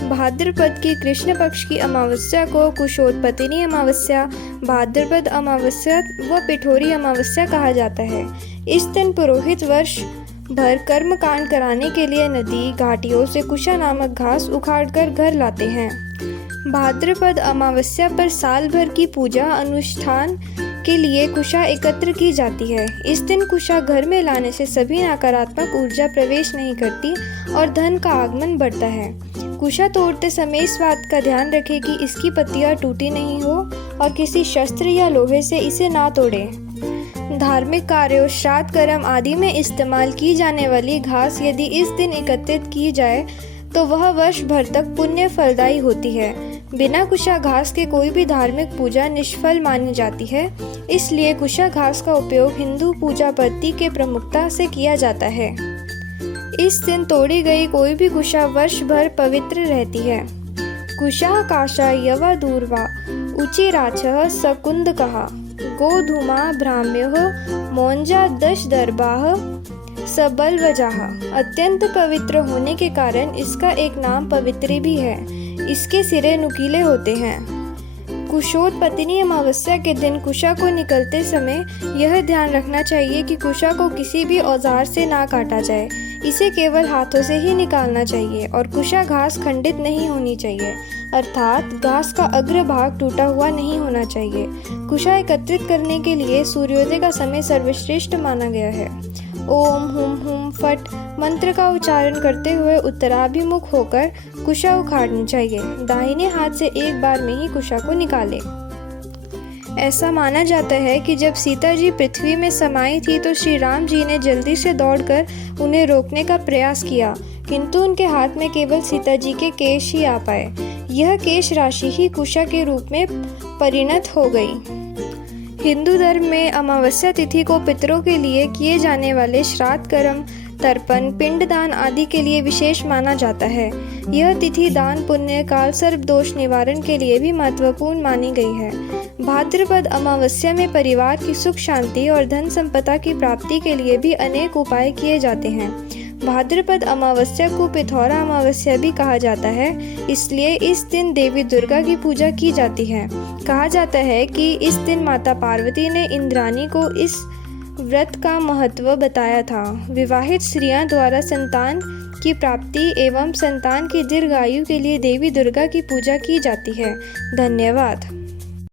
भाद्रपद की कृष्ण पक्ष की अमावस्या को कुशोत्पतिनी अमावस्या, भाद्रपद अमावस्या व पिठोरी अमावस्या कहा जाता है। इस दिन पुरोहित वर्ष भर कर्म कांड कराने के लिए नदी घाटियों से कुशा नामक घास उखाड़कर घर लाते हैं। भाद्रपद अमावस्या पर साल भर की पूजा अनुष्ठान के लिए कुशा एकत्र की जाती है। इस दिन कुशा घर में लाने से सभी नकारात्मक ऊर्जा प्रवेश नहीं करती और धन का आगमन बढ़ता है। कुशा तोड़ते समय इस बात का ध्यान रखें कि इसकी पत्तियां टूटी नहीं हो और किसी शस्त्र या लोहे से इसे ना तोड़ें। धार्मिक कार्यों, श्राद्ध कर्म आदि में इस्तेमाल की जाने वाली घास यदि इस दिन एकत्रित की जाए तो वह वर्ष भर तक पुण्य फलदायी होती है। बिना कुशा घास के कोई भी धार्मिक पूजा निष्फल मानी जाती है, इसलिए कुशा घास का उपयोग हिंदू पूजा पद्धति के प्रमुखता से किया जाता है। इस दिन तोड़ी गई कोई भी कुशा वर्ष भर पवित्र रहती है। कुशा काशा यवा दूर्वा उचिराचः सकुंदकः गोधूमा भ्राम्योः मौंजा दश दर्भाः सबलवजाः। अत्यंत पवित्र होने के कारण इसका एक नाम पवित्री भी है। इसके सिरे नुकीले होते हैं। कुशोत्पतिनी अमावस्या के दिन कुशा को निकलते समय यह ध्यान रखना चाहिए कि कुशा को किसी भी औजार से ना काटा जाए। इसे केवल हाथों से ही निकालना चाहिए और कुशा घास खंडित नहीं होनी चाहिए, अर्थात घास का अग्र भाग टूटा हुआ नहीं होना चाहिए। कुशा एकत्रित करने के लिए सूर्योदय का समय सर्वश्रेष्ठ माना गया है। ओम हुम हुम फट मंत्र का उच्चारण करते हुए उत्तराभिमुख होकर कुशा उखाड़नी चाहिए। दाहिने हाथ से एक बार में ही कुशा को निकालें। ऐसा माना जाता है कि जब सीता जी पृथ्वी में समाई थी तो श्री राम जी ने जल्दी से दौड़कर उन्हें रोकने का प्रयास किया, किंतु उनके हाथ में केवल सीता जी के केश ही आ पाए। यह केश राशि ही कुशा के रूप में परिणत हो गई। हिंदू धर्म में अमावस्या तिथि को पितरों के लिए किए जाने वाले श्राद्ध कर्म, तर्पण, पिंडदान आदि के लिए विशेष माना जाता है। यह तिथि दान पुण्य, काल सर्प दोष निवारण के लिए भी महत्वपूर्ण मानी गई है। भाद्रपद अमावस्या में परिवार की सुख शांति और धन संपदा की प्राप्ति के लिए भी अनेक उपाय किए जाते हैं। भाद्रपद अमावस्या को पिथौरा अमावस्या भी कहा जाता है, इसलिए इस दिन देवी दुर्गा की पूजा की जाती है। कहा जाता है कि इस दिन माता पार्वती ने इंद्राणी को इस व्रत का महत्व बताया था। विवाहित स्त्रियां द्वारा संतान की प्राप्ति एवं संतान की दीर्घायु के लिए देवी दुर्गा की पूजा की जाती है। धन्यवाद।